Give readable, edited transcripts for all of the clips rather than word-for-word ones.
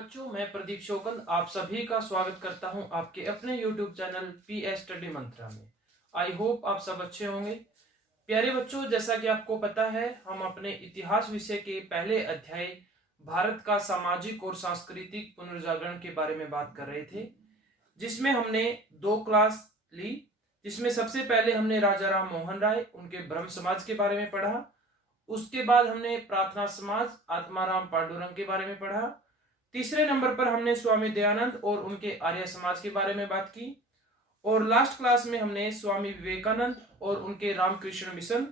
बच्चों, मैं प्रदीप शोकन आप सभी का स्वागत करता हूं आपके अपने YouTube चैनल PS स्टडी मंत्रा में। आई होप आप सब अच्छे होंगे। प्यारे बच्चों, जैसा कि आपको पता है, हम अपने इतिहास विषय के पहले अध्याय भारत का सामाजिक और सांस्कृतिक पुनर्जागरण के बारे में बात कर रहे थे, जिसमें हमने 2 क्लास ली। जिसमें सबसे पहले हमने राजा राम मोहन राय, उनके ब्रह्म समाज के बारे में पढ़ा। उसके बाद हमने प्रार्थना समाज आत्माराम पांडुरंग के बारे में पढ़ा। तीसरे नंबर पर हमने स्वामी दयानंद और उनके आर्य समाज के बारे में बात की। और लास्ट क्लास में हमने स्वामी विवेकानंद और उनके रामकृष्ण मिशन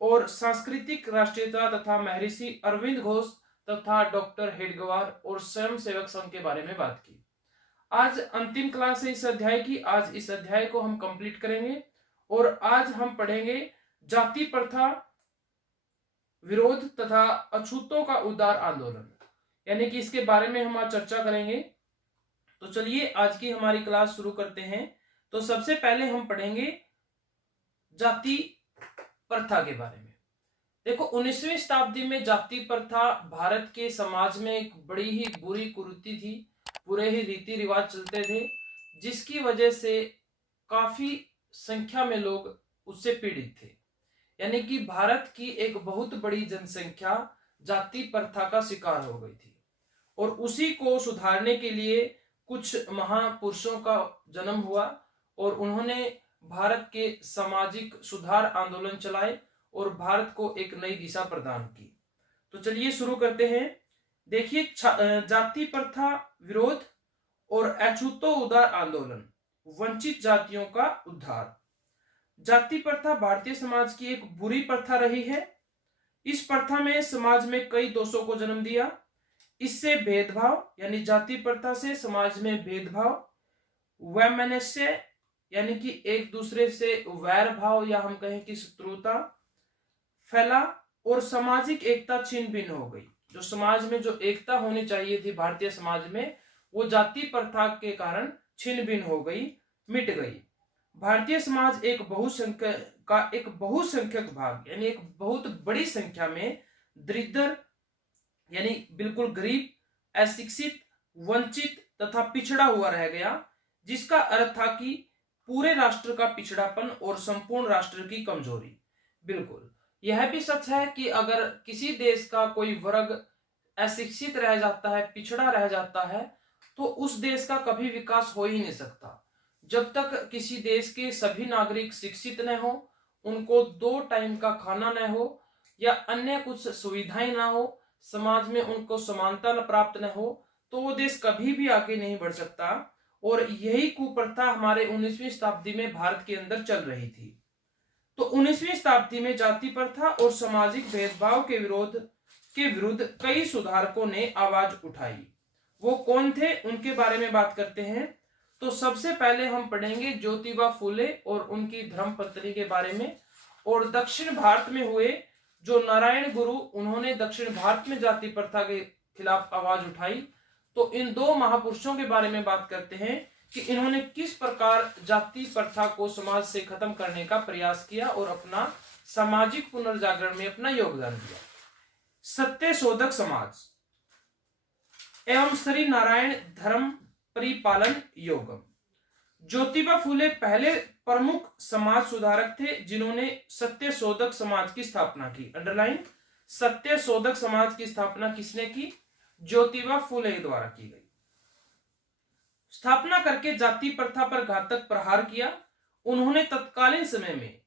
और सांस्कृतिक राष्ट्रीयता तथा महर्षि अरविंद घोष तथा डॉक्टर हेडगेवार और स्वयं सेवक संघ के बारे में बात की। आज अंतिम क्लास है इस अध्याय की। आज इस अध्याय को हम कंप्लीट करेंगे और आज हम पढ़ेंगे जाति प्रथा विरोध तथा अछूतों का उदार आंदोलन, यानी कि इसके बारे में हम आज चर्चा करेंगे। तो चलिए आज की हमारी क्लास शुरू करते हैं। तो सबसे पहले हम पढ़ेंगे जाति प्रथा के बारे में। देखो, 19वीं शताब्दी में जाति प्रथा भारत के समाज में एक बड़ी ही बुरी कुरीति थी। पूरे ही रीति रिवाज चलते थे, जिसकी वजह से काफी संख्या में लोग उससे पीड़ित थे। यानी कि भारत की एक बहुत बड़ी जनसंख्या जाति प्रथा का शिकार हो गई थी और उसी को सुधारने के लिए कुछ महापुरुषों का जन्म हुआ और उन्होंने भारत के सामाजिक सुधार आंदोलन चलाए और भारत को एक नई दिशा प्रदान की। तो चलिए शुरू करते हैं। देखिए, जाति प्रथा विरोध और अछूतो उदार आंदोलन, वंचित जातियों का उद्धार। जाति प्रथा भारतीय समाज की एक बुरी प्रथा रही है। इस प्रथा में समाज में कई दोषों को जन्म दिया। इससे भेदभाव, यानी जाति प्रथा से समाज में भेदभाव, वैमनस्य यानी कि एक दूसरे से वैर भाव या हम कहें कि शत्रुता फैला और सामाजिक एकता छिन्न भिन्न हो गई। जो समाज में जो एकता होनी चाहिए थी भारतीय समाज में, वो जाति प्रथा के कारण छिन्न भिन्न हो गई, मिट गई। भारतीय समाज एक बहुसंख्यक भाग, यानी एक बहुत बड़ी संख्या में दरिद्र यानी बिल्कुल गरीब, अशिक्षित, वंचित तथा पिछड़ा हुआ रह गया, जिसका अर्थ था कि पूरे राष्ट्र का पिछड़ापन और संपूर्ण राष्ट्र की कमजोरी। बिल्कुल यह भी सच है कि अगर किसी देश का कोई वर्ग अशिक्षित रह जाता है, पिछड़ा रह जाता है, तो उस देश का कभी विकास हो ही नहीं सकता। जब तक किसी देश के सभी नागरिक शिक्षित न हो, उनको 2 टाइम का खाना न हो या अन्य कुछ सुविधाएं ना हो, समाज में उनको समानता प्राप्त न हो, तो वो देश कभी भी आगे नहीं बढ़ सकता। और यही कुप्रथा हमारे 19वीं शताब्दी में भारत के अंदर चल रही थी। तो 19वीं शताब्दी में जाति प्रथा और सामाजिक भेदभाव के विरुद्ध कई सुधारकों ने आवाज उठाई। वो कौन थे, उनके बारे में बात करते हैं। तो सबसे पहले हम पढ़ेंगे ज्योतिबा फुले और उनकी धर्मपत्नी के बारे में। और दक्षिण भारत में हुए जो नारायण गुरु, उन्होंने दक्षिण भारत में जाति प्रथा के खिलाफ आवाज उठाई। तो इन 2 महापुरुषों के बारे में बात करते हैं कि इन्होंने किस प्रकार जाति प्रथा को समाज से खत्म करने का प्रयास किया और अपना सामाजिक पुनर्जागरण में अपना योगदान दिया। सत्यशोधक समाज एवं श्री नारायण धर्म परिपालन योगम। ज्योतिबा फुले पहले प्रमुख समाज सुधारक थे जिन्होंने सत्यशोधक समाज की स्थापना की। अंडरलाइन, सत्यशोधक समाज की स्थापना किसने की? ज्योतिबा फुले द्वारा की गई। स्थापना करके जाति प्रथा पर घातक प्रहार किया। उन्होंने तत्कालीन समय में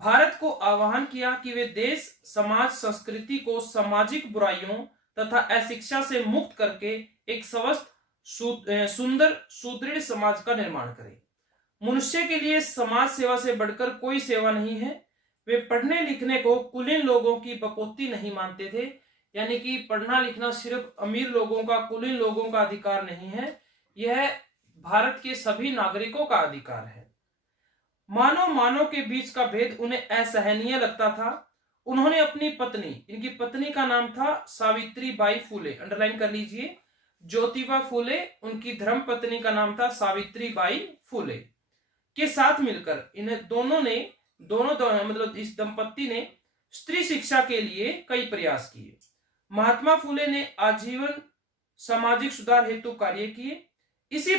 भारत को आह्वान किया कि वे देश, समाज, संस्कृति को सामाजिक बुराइयों तथा अशिक्षा से मुक्त करके एक स्वस्थ, सुंदर, सुदृढ़ समाज का निर्माण करें। मनुष्य के लिए समाज सेवा से बढ़कर कोई सेवा नहीं है। वे पढ़ने लिखने को कुलीन लोगों की बपोती नहीं मानते थे, यानी कि पढ़ना लिखना सिर्फ अमीर लोगों का, कुलीन लोगों का अधिकार नहीं है, यह भारत के सभी नागरिकों का अधिकार है। मानव के बीच का भेद उन्हें असहनीय लगता था। उन्होंने अपनी पत्नी, इनकी पत्नी का नाम था सावित्री बाई फुले, अंडरलाइन कर लीजिए, ज्योतिबा फुले, उनकी धर्म पत्नी का नाम था सावित्री बाई फुले, के साथ मिलकर इन्हें दोनों इस दंपत्ति ने स्त्री शिक्षा के लिए कई प्रयास किए। महात्मा फुले ने आजीवन सामाजिक सुधार हेतु कार्य किए। इसी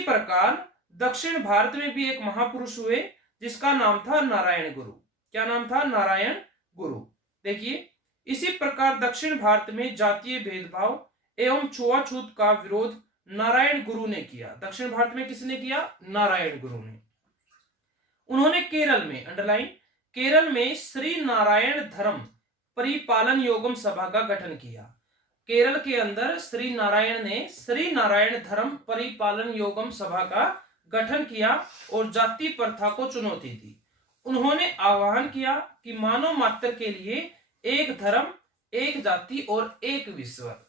प्रकार दक्षिण भारत में भी एक महापुरुष हुए जिसका नाम था नारायण गुरु। क्या नाम था? नारायण गुरु। देखिए, इसी प्रकार दक्षिण भारत में जातीय भेदभाव एवं छुआछूत का विरोध नारायण गुरु ने किया। दक्षिण भारत में किसने किया? नारायण गुरु ने। उन्होंने केरल में, अंडरलाइन, केरल में श्री नारायण धर्म परिपालन योगम सभा का गठन किया। केरल के अंदर श्री नारायण ने श्री नारायण धर्म परिपालन योगम सभा का गठन किया और जाति प्रथा को चुनौती दी। उन्होंने आह्वान किया कि मानव मात्र के लिए एक धर्म, एक जाति और एक ईश्वर।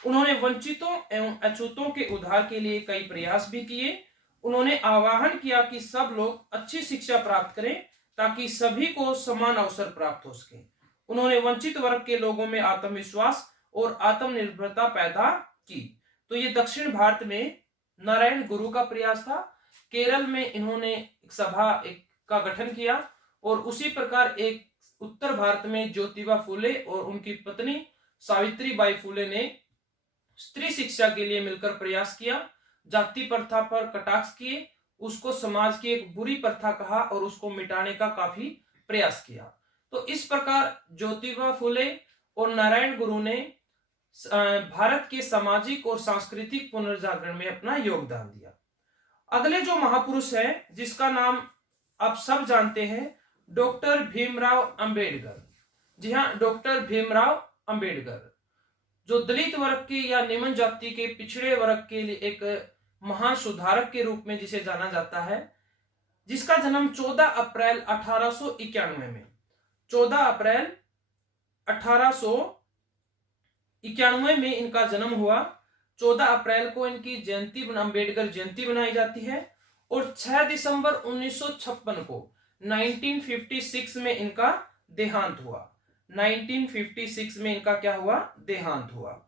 उन्होंने वंचितों एवं अछूतों के उद्धार के लिए कई प्रयास भी किए। उन्होंने आह्वान किया कि सब लोग अच्छी शिक्षा प्राप्त करें ताकि सभी को समान अवसर प्राप्त हो सके। उन्होंने वंचित वर्ग के लोगों में आत्मविश्वास और आत्मनिर्भरता पैदा की। तो ये दक्षिण भारत में नारायण गुरु का प्रयास था। केरल में इन्होंने सभा का गठन किया और उसी प्रकार एक उत्तर भारत में ज्योतिबा फूले और उनकी पत्नी सावित्रीबाई फूले ने स्त्री शिक्षा के लिए मिलकर प्रयास किया। जाति प्रथा पर कटाक्ष किए, उसको समाज की एक बुरी प्रथा कहा और उसको मिटाने का काफी प्रयास किया। तो इस प्रकार ज्योतिबा फूले और नारायण गुरु ने भारत के सामाजिक और सांस्कृतिक पुनर्जागरण में अपना योगदान दिया। अगले जो महापुरुष है जिसका नाम आप सब जानते हैं, डॉक्टर भीमराव अंबेडकर। जी हाँ, डॉक्टर भीमराव अंबेडकर जो दलित वर्ग के या निम्न जाति के पिछड़े वर्ग के लिए एक महान सुधारक के रूप में जिसे जाना जाता है, जिसका जन्म 14 अप्रैल 1891 में 14 अप्रैल 1891 में इनका जन्म हुआ। 14 अप्रैल को इनकी जयंती, अंबेडकर जयंती बनाई जाती है और 6 दिसंबर 1956 को 1956 में इनका देहांत हुआ। 1956 में इनका क्या हुआ? देहांत हुआ।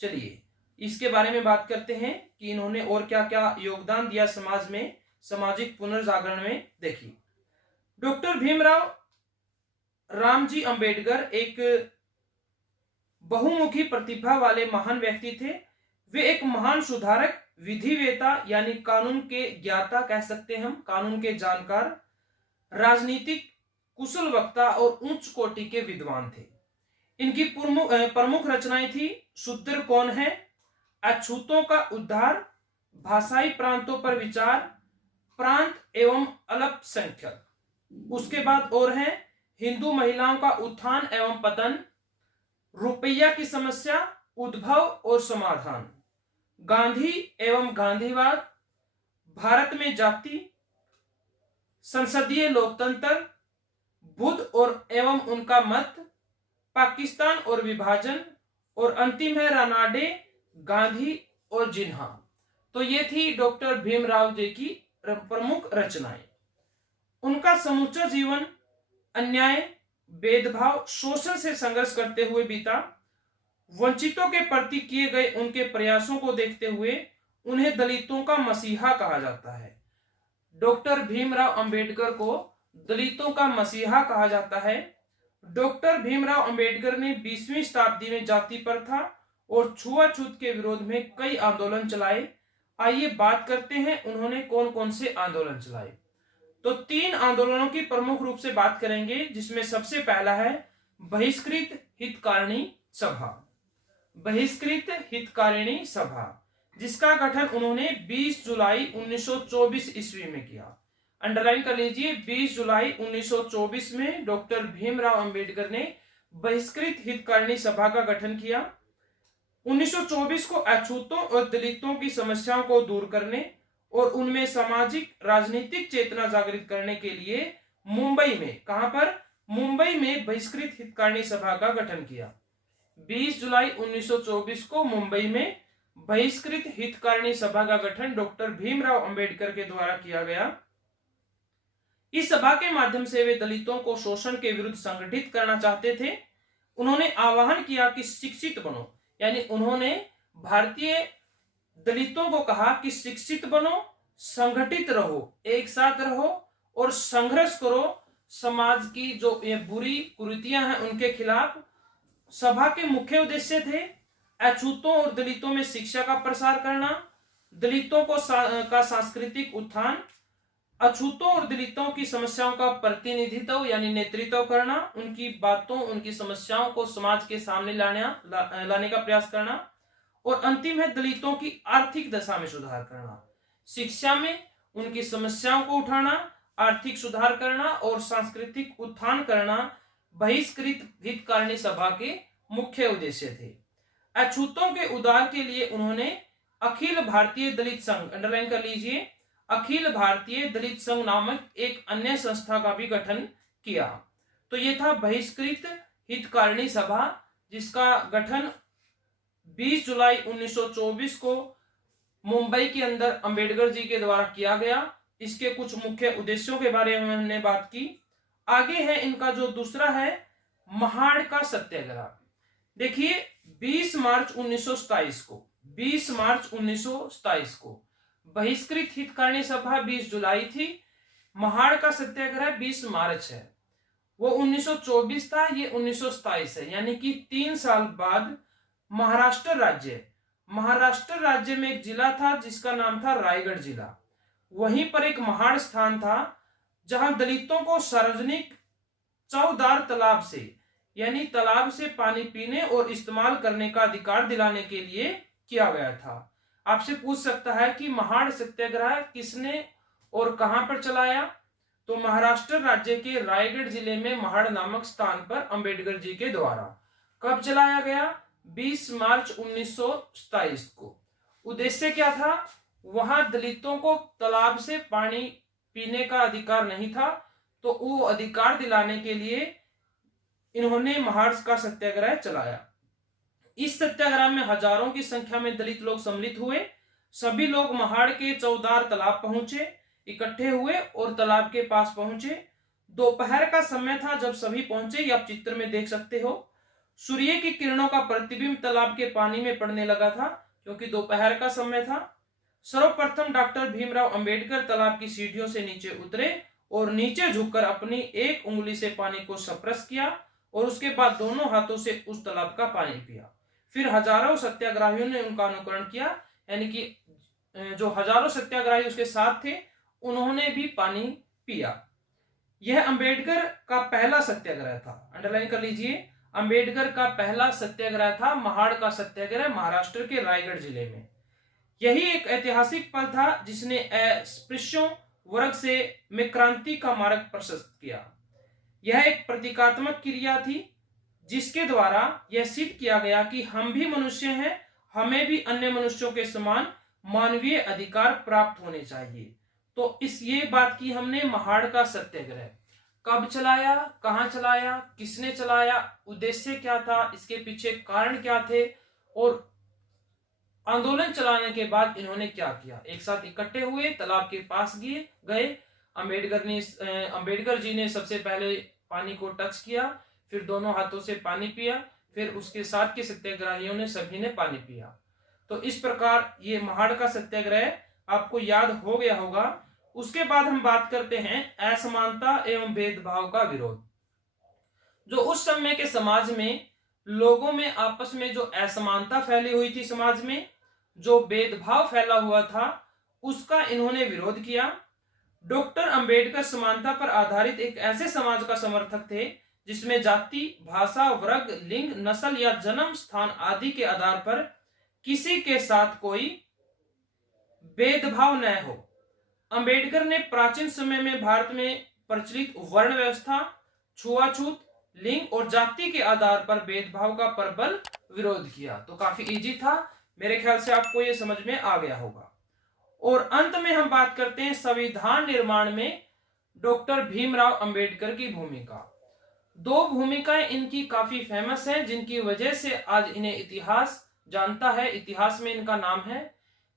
चलिए इसके बारे में बात करते हैं कि इन्होंने और क्या क्या योगदान दिया समाज में, सामाजिक पुनर्जागरण में। देखिए, डॉक्टर भीमराव रामजी अंबेडकर एक बहुमुखी प्रतिभा वाले महान व्यक्ति थे। वे एक महान सुधारक, विधिवेता यानी कानून के ज्ञाता कह सकते हैं हम, कानून के जानकार, राजनीतिक कुशल वक्ता और उच्च कोटि के विद्वान थे। इनकी प्रमुख रचनाएं थी शूद्र कौन है, अछूतों का उद्धार, भाषाई प्रांतों पर विचार, प्रांत एवं अल्पसंख्यक। उसके बाद और है हिंदू महिलाओं का उत्थान एवं पतन, रुपया की समस्या, उद्भव और समाधान, गांधी एवं गांधीवाद, भारत में जाति, संसदीय लोकतंत्र, बुद्ध और एवं उनका मत, पाकिस्तान और विभाजन, और अंतिम है रानाडे, गांधी और जिन्हा। तो ये थी डॉक्टर भीमराव जी की प्रमुख रचनाएं। उनका समूचा जीवन अन्याय, भेदभाव, शोषण से संघर्ष करते हुए बीता। वंचितों के प्रति किए गए उनके प्रयासों को देखते हुए उन्हें दलितों का मसीहा कहा जाता है। डॉक्टर भीमराव अंबेडकर को दलितों का मसीहा कहा जाता है। डॉक्टर भीमराव अंबेडकर ने 20वीं शताब्दी में जाति प्रथा और छुआछूत के विरोध में कई आंदोलन चलाए। आइए बात करते हैं उन्होंने कौन कौन से आंदोलन चलाए। तो 3 आंदोलनों की प्रमुख रूप से बात करेंगे, जिसमें सबसे पहला है बहिष्कृत हितकारिणी सभा। बहिष्कृत हितकारिणी सभा, जिसका गठन उन्होंने 20 जुलाई 1924 ईस्वी में किया। अंडरलाइन कर लीजिए, 20 जुलाई 1924 में डॉक्टर भीमराव अंबेडकर ने बहिष्कृत हितकारिणी सभा का गठन किया। 1924 को अछूतों और दलितों की समस्याओं को दूर करने और उनमें सामाजिक राजनीतिक चेतना जागृत करने के लिए मुंबई में, कहां पर? मुंबई में बहिष्कृत हितकारिणी सभा का गठन किया। 20 जुलाई 1924 को मुंबई में बहिष्कृत हितकारिणी सभा का गठन डॉक्टर भीमराव अंबेडकर के द्वारा किया गया। इस सभा के माध्यम से वे दलितों को शोषण के विरुद्ध संगठित करना चाहते थे। उन्होंने आह्वान किया कि शिक्षित बनो, यानी उन्होंने भारतीय दलितों को कहा कि शिक्षित बनो, संगठित रहो, एक साथ रहो और संघर्ष करो समाज की जो ये बुरी कुरीतियां हैं उनके खिलाफ। सभा के मुख्य उद्देश्य थे अछूतों और दलितों में शिक्षा का प्रसार करना, दलितों का सांस्कृतिक उत्थान, अछूतों और दलितों की समस्याओं का प्रतिनिधित्व यानी नेतृत्व करना, उनकी बातों उनकी समस्याओं को समाज के सामने लाने का प्रयास करना, और अंतिम है दलितों की आर्थिक दशा में सुधार करना। शिक्षा में उनकी समस्याओं को उठाना, आर्थिक सुधार करना और सांस्कृतिक उत्थान करना बहिष्कृत हितकारिणी सभा के मुख्य उद्देश्य थे। अछूतों के उद्धार के लिए उन्होंने अखिल भारतीय दलित संघ, अंडरलाइन कर लीजिए, अखिल भारतीय दलित संघ नामक एक अन्य संस्था का भी गठन किया। तो ये था बहिष्कृत हितकारिणी सभा, जिसका गठन 20 जुलाई 1924 को मुंबई के अंदर अंबेडकर जी के द्वारा किया गया। इसके कुछ मुख्य उद्देश्यों के बारे में हमने बात की। आगे है इनका जो दूसरा है, महाड़ का सत्याग्रह। देखिए 20 मार्च 1927 को बहिष्कृत हितकारिणी सभा 20 जुलाई थी, महाड़ का सत्याग्रह 20 मार्च है। वो 1924 था, ये 1927 है, यानी कि 3 साल बाद महाराष्ट्र राज्य में एक जिला था जिसका नाम था रायगढ़ जिला। वहीं पर एक महाड़ स्थान था जहां दलितों को सार्वजनिक चौदार तालाब से, यानी तालाब से पानी पीने और इस्तेमाल करने का अधिकार दिलाने के लिए किया गया था। आपसे पूछ सकता है कि महाड़ सत्याग्रह किसने और कहां पर चलाया? तो महाराष्ट्र राज्य के रायगढ़ जिले में महाड़ नामक स्थान पर अंबेडकर जी के द्वारा। कब चलाया गया? 20 मार्च 1927 को। उद्देश्य क्या था? वहां दलितों को तालाब से पानी पीने का अधिकार नहीं था, तो वो अधिकार दिलाने के लिए इन्होंने महाड़ का सत्याग्रह चलाया। इस सत्याग्रह में हजारों की संख्या में दलित लोग सम्मिलित हुए। सभी लोग महाड़ के चौदार तालाब पहुंचे, इकट्ठे हुए और तालाब के पास पहुंचे। दोपहर का समय था जब सभी पहुंचे, ये आप चित्र में देख सकते हो। सूर्य की किरणों का प्रतिबिंब तालाब के पानी में पड़ने लगा था, क्योंकि दोपहर का समय था। सर्वप्रथम डॉक्टर भीमराव अंबेडकर तालाब की सीढ़ियों से नीचे उतरे और नीचे झुककर अपनी एक उंगली से पानी को स्पर्श किया और उसके बाद दोनों हाथों से उस तालाब का पानी पिया। फिर हजारों सत्याग्रहियों ने उनका अनुकरण किया, यानी कि जो हजारों सत्याग्रही उसके साथ थे उन्होंने भी पानी पिया। यह अंबेडकर का पहला सत्याग्रह था, अंडरलाइन कर लीजिए, अंबेडकर का पहला सत्याग्रह था महाड़ का सत्याग्रह, महाराष्ट्र के रायगढ़ जिले में। यही एक ऐतिहासिक पल था जिसने अस्पृश्यों वर्ग में क्रांति का मार्ग प्रशस्त किया। यह एक प्रतीकात्मक क्रिया थी जिसके द्वारा यह सिद्ध किया गया कि हम भी मनुष्य हैं, हमें भी अन्य मनुष्यों के समान मानवीय अधिकार प्राप्त होने चाहिए। तो ये बात की हमने महाड़ का सत्याग्रह। कब चलाया, कहां चलाया, किसने चलाया, उद्देश्य क्या था, इसके पीछे कारण क्या थे, और आंदोलन चलाने के बाद इन्होंने क्या किया। एक साथ इकट्ठे हुए, तालाब के पास गए। अंबेडकर जी ने सबसे पहले पानी को टच किया, फिर दोनों हाथों से पानी पिया, फिर उसके साथ के सत्याग्रहियों ने सभी ने पानी पिया। तो इस प्रकार ये महाड़ का सत्याग्रह आपको याद हो गया होगा। उसके बाद हम बात करते हैं असमानता एवं भेदभाव का विरोध। जो उस समय के समाज में लोगों में आपस में जो असमानता फैली हुई थी, समाज में जो भेदभाव फैला हुआ था, उसका इन्होंने विरोध किया। डॉक्टर अंबेडकर समानता पर आधारित एक ऐसे समाज का समर्थक थे जिसमें जाति, भाषा, वर्ग, लिंग, नस्ल या जन्म स्थान आदि के आधार पर किसी के साथ कोई भेदभाव न हो। अंबेडकर ने प्राचीन समय में भारत में प्रचलित वर्ण व्यवस्था, छुआछूत, लिंग और जाति के आधार पर भेदभाव का प्रबल विरोध किया। तो काफी इजी था, मेरे ख्याल से आपको ये समझ में आ गया होगा। और अंत में हम बात करते हैं संविधान निर्माण में डॉक्टर भीमराव अंबेडकर की भूमिका। 2 भूमिकाएं इनकी काफी फेमस है, जिनकी वजह से आज इन्हें इतिहास जानता है, इतिहास में इनका नाम है।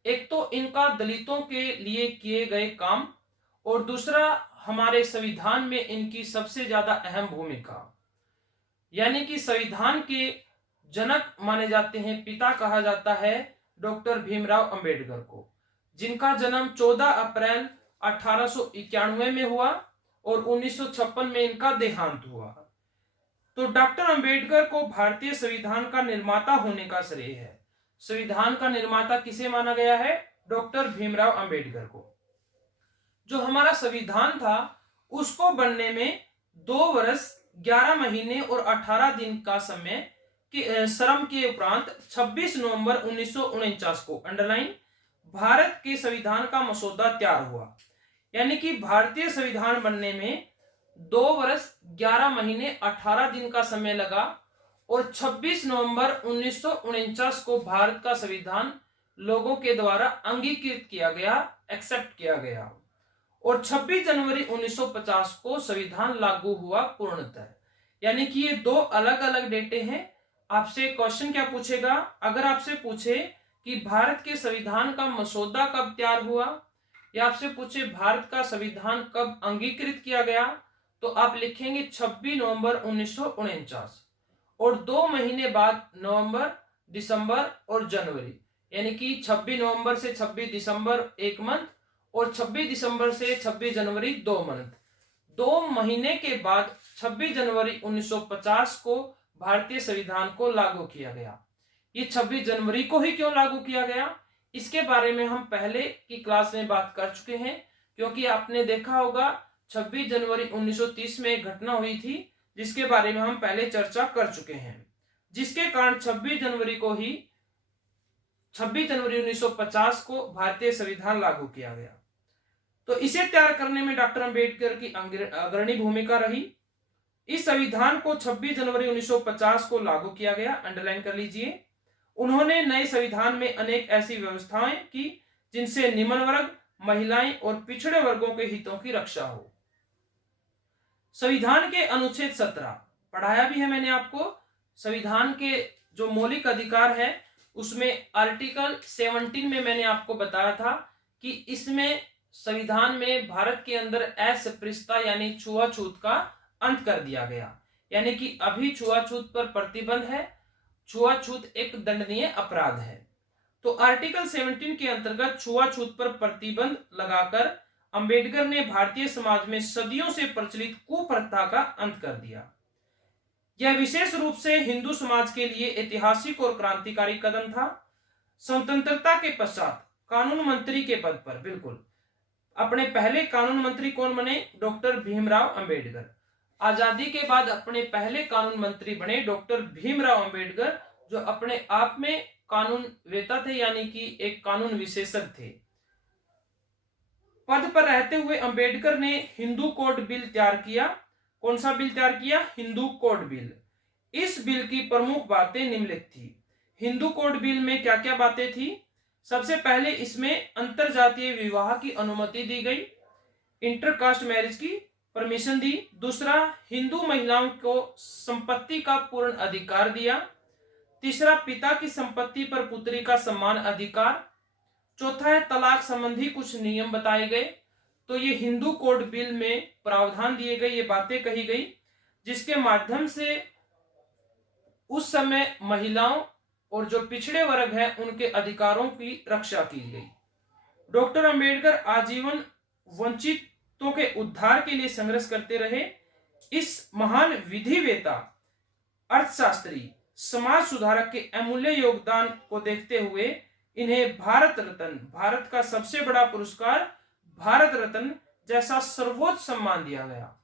एक तो इनका दलितों के लिए किए गए काम, और दूसरा हमारे संविधान में इनकी सबसे ज्यादा अहम भूमिका, यानी कि संविधान के जनक माने जाते हैं, पिता कहा जाता है डॉक्टर भीमराव अंबेडकर को, जिनका जन्म 14 अप्रैल 1891 में हुआ और 1956 में इनका देहांत हुआ। तो डॉक्टर अंबेडकर को भारतीय संविधान का निर्माता होने का श्रेय है। संविधान का निर्माता किसे माना गया है? डॉक्टर भीमराव अंबेडकर को। जो हमारा संविधान था उसको बनने में 2 वर्ष 11 महीने और 18 दिन का समय श्रम के उपरांत 26 नवंबर 1949 को अंडरलाइन भारत के संविधान का मसौदा तैयार हुआ। यानी कि भारतीय संविधान बनने में 2 वर्ष 11 महीने 18 दिन का समय लगा और 26 नवंबर 1949 को भारत का संविधान लोगों के द्वारा अंगीकृत किया गया, एक्सेप्ट किया गया और 26 जनवरी 1950 को संविधान लागू हुआ पूर्णतः। यानी कि ये 2 अलग अलग डेटे हैं। आपसे क्वेश्चन क्या पूछेगा? अगर आपसे पूछे कि भारत के संविधान का मसौदा कब तैयार हुआ या आपसे पूछे भारत का संविधान कब अंगीकृत किया गया, तो आप लिखेंगे 26 नवंबर 1949 और 2 महीने बाद नवंबर, दिसंबर और जनवरी, यानी कि 26 नवंबर से 26 दिसंबर 1 मंथ और 26 दिसंबर से 26 जनवरी 2 मंथ। 2 महीने के बाद 26 जनवरी 1950 को भारतीय संविधान को लागू किया गया। ये 26 जनवरी को ही क्यों लागू किया गया, इसके बारे में हम पहले की क्लास में बात कर चुके हैं, क्योंकि आपने देखा होगा 26 जनवरी 1930 में एक घटना हुई थी जिसके बारे में हम पहले चर्चा कर चुके हैं, जिसके कारण 26 जनवरी 1950 को भारतीय संविधान लागू किया गया। तो इसे तैयार करने में डॉक्टर अंबेडकर की अग्रणी भूमिका रही। इस संविधान को 26 जनवरी 1950 को लागू किया गया, अंडरलाइन कर लीजिए। उन्होंने नए संविधान में अनेक ऐसी व्यवस्थाएं की जिनसे निम्न वर्ग, महिलाएं और पिछड़े वर्गों के हितों की रक्षा हो। संविधान के अनुच्छेद 17 पढ़ाया भी है मैंने आपको। संविधान के जो मौलिक अधिकार है उसमें आर्टिकल 17 में मैंने आपको बताया था कि इसमें संविधान में भारत के अंदर अस्पृश्यता यानी छुआछूत का अंत कर दिया गया। यानी कि अभी छुआछूत पर प्रतिबंध है, छुआछूत एक दंडनीय अपराध है। तो आर्टिकल 17 के अंतर्गत छुआछूत पर प्रतिबंध लगाकर अंबेडकर ने भारतीय समाज में सदियों से प्रचलित कुप्रथा का अंत कर दिया। यह विशेष रूप से हिंदू समाज के लिए ऐतिहासिक और क्रांतिकारी कदम था। स्वतंत्रता के पश्चात कानून मंत्री के पद पर बिल्कुल अपने पहले कानून मंत्री कौन बने? डॉक्टर भीमराव अंबेडकर। आजादी के बाद अपने पहले कानून मंत्री बने डॉक्टर भीमराव अंबेडकर, जो अपने आप में कानून वेता थे, यानी कि एक कानून विशेषज्ञ थे। पद पर रहते हुए अंबेडकर ने हिंदू कोड बिल तैयार किया। कौन सा बिल तैयार किया? Hindu code bill. इस बिल की प्रमुख बातें निम्नलिखित थी। हिंदू कोड बिल में क्या क्या बातें थी? सबसे पहले इसमें अंतरजातीय विवाह की अनुमति दी गई, इंटरकास्ट मैरिज की परमिशन दी। दूसरा, हिंदू महिलाओं को संपत्ति का पूर्ण अधिकार दिया। तीसरा, पिता की संपत्ति पर पुत्री का समान अधिकार। चौथा है तलाक संबंधी कुछ नियम बताए गए। तो ये हिंदू कोड बिल में प्रावधान दिए गए, ये बातें कही गई, जिसके माध्यम से उस समय महिलाओं और जो पिछड़े वर्ग है उनके अधिकारों की रक्षा की गई। डॉक्टर अंबेडकर आजीवन वंचितों के उद्धार के लिए संघर्ष करते रहे। इस महान विधिवेता, अर्थशास्त्री, समाज सुधारक के अमूल्य योगदान को देखते हुए इन्हें भारत रत्न, भारत का सबसे बड़ा पुरस्कार भारत रत्न जैसा सर्वोच्च सम्मान दिया गया।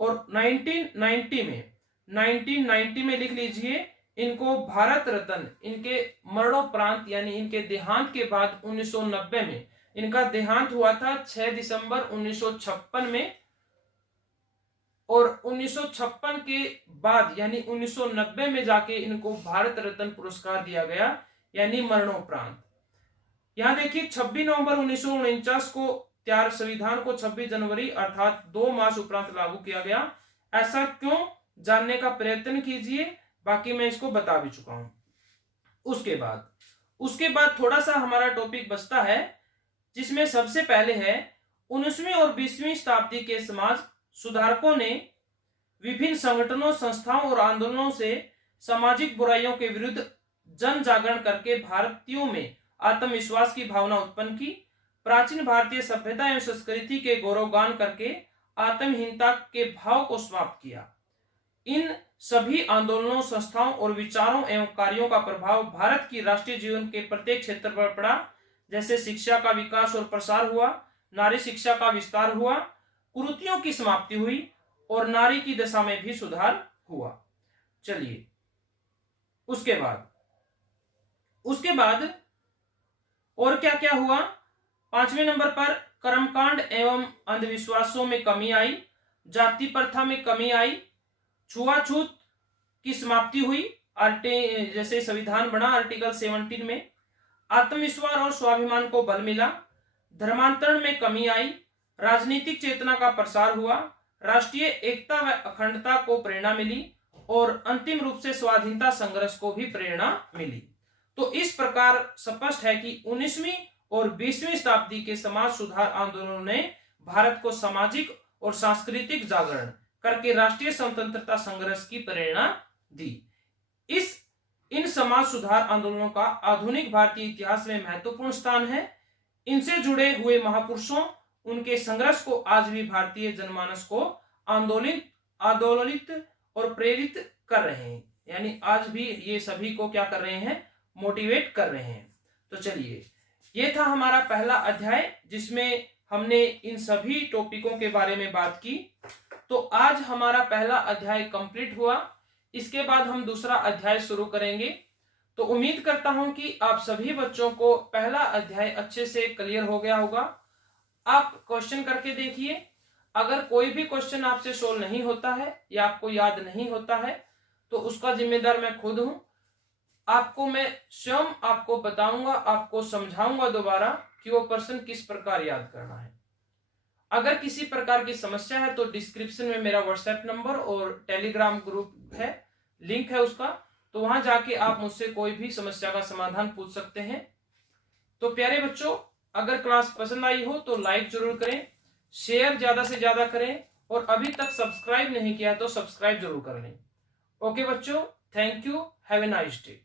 और 1990 में लिख लीजिए, इनको भारत रत्न इनके मरणोपरांत यानी इनके देहांत के बाद 1990 में, इनका देहांत हुआ था 6 दिसंबर 1956 में, और 1956 के बाद यानी 1990 में जाके इनको भारत रत्न पुरस्कार दिया गया, यानी मरणोपरांत। यहां देखिए 26 नवंबर 1949 को तैयार संविधान को 26 जनवरी अर्थात 2 मास उपरांत लागू किया गया। ऐसा क्यों, जानने का प्रयत्न कीजिए, बाकी मैं इसको बता भी चुका हूं। उसके बाद थोड़ा सा हमारा टॉपिक बचता है, जिसमें सबसे पहले है 19वीं और 20वीं शताब्दी के समाज सुधारकों ने विभिन्न संगठनों, संस्थाओं और आंदोलनों से सामाजिक बुराइयों के विरुद्ध जन जागरण करके भारतीयों में आत्मविश्वास की भावना उत्पन्न की। प्राचीन भारतीय सभ्यता एवं संस्कृति के गौरवगान करके आत्महीनता के भाव को समाप्त किया। इन सभी आंदोलनों, संस्थाओं और विचारों एवं कार्यों का प्रभाव भारत की राष्ट्रीय जीवन के प्रत्येक क्षेत्र पर पड़ा। जैसे शिक्षा का विकास और प्रसार हुआ, नारी शिक्षा का विस्तार हुआ, कुरीतियों की समाप्ति हुई और नारी की दशा में भी सुधार हुआ। चलिए उसके बाद और क्या क्या हुआ। 5वें नंबर पर कर्मकांड एवं अंधविश्वासों में कमी आई, जाति प्रथा में कमी आई, छुआछूत की समाप्ति हुई, जैसे संविधान बना आर्टिकल 17 में, आत्मविश्वास और स्वाभिमान को बल मिला, धर्मांतरण में कमी आई, राजनीतिक चेतना का प्रसार हुआ, राष्ट्रीय एकता व अखंडता को प्रेरणा मिली और अंतिम रूप से स्वाधीनता संघर्ष को भी प्रेरणा मिली। तो इस प्रकार स्पष्ट है कि 19वीं और 20वीं शताब्दी के समाज सुधार आंदोलनों ने भारत को सामाजिक और सांस्कृतिक जागरण करके राष्ट्रीय स्वतंत्रता संघर्ष की प्रेरणा दी। इन समाज सुधार आंदोलनों का आधुनिक भारतीय इतिहास में महत्वपूर्ण स्थान है। इनसे जुड़े हुए महापुरुषों, उनके संघर्ष को आज भी भारतीय जनमानस को आंदोलित और प्रेरित कर रहे हैं। यानी आज भी ये सभी को क्या कर रहे हैं, मोटिवेट कर रहे हैं। तो चलिए, ये था हमारा पहला अध्याय जिसमें हमने इन सभी टॉपिकों के बारे में बात की। तो आज हमारा पहला अध्याय कंप्लीट हुआ। इसके बाद हम दूसरा अध्याय शुरू करेंगे। तो उम्मीद करता हूं कि आप सभी बच्चों को पहला अध्याय अच्छे से क्लियर हो गया होगा। आप क्वेश्चन करके देखिए। अगर कोई भी क्वेश्चन आपसे सोल्व नहीं होता है या आपको याद नहीं होता है तो उसका जिम्मेदार मैं खुद हूं। आपको मैं स्वयं आपको बताऊंगा, आपको समझाऊंगा दोबारा कि वो प्रश्न किस प्रकार याद करना है। अगर किसी प्रकार की समस्या है तो डिस्क्रिप्शन में मेरा व्हाट्सएप नंबर और टेलीग्राम ग्रुप है, लिंक है उसका, तो वहां जाके आप मुझसे कोई भी समस्या का समाधान पूछ सकते हैं। तो प्यारे बच्चों, अगर क्लास पसंद आई हो तो लाइक जरूर करें, शेयर ज्यादा से ज्यादा करें और अभी तक सब्सक्राइब नहीं किया तो सब्सक्राइब जरूर कर लें। ओके बच्चों, thank you, have a nice day.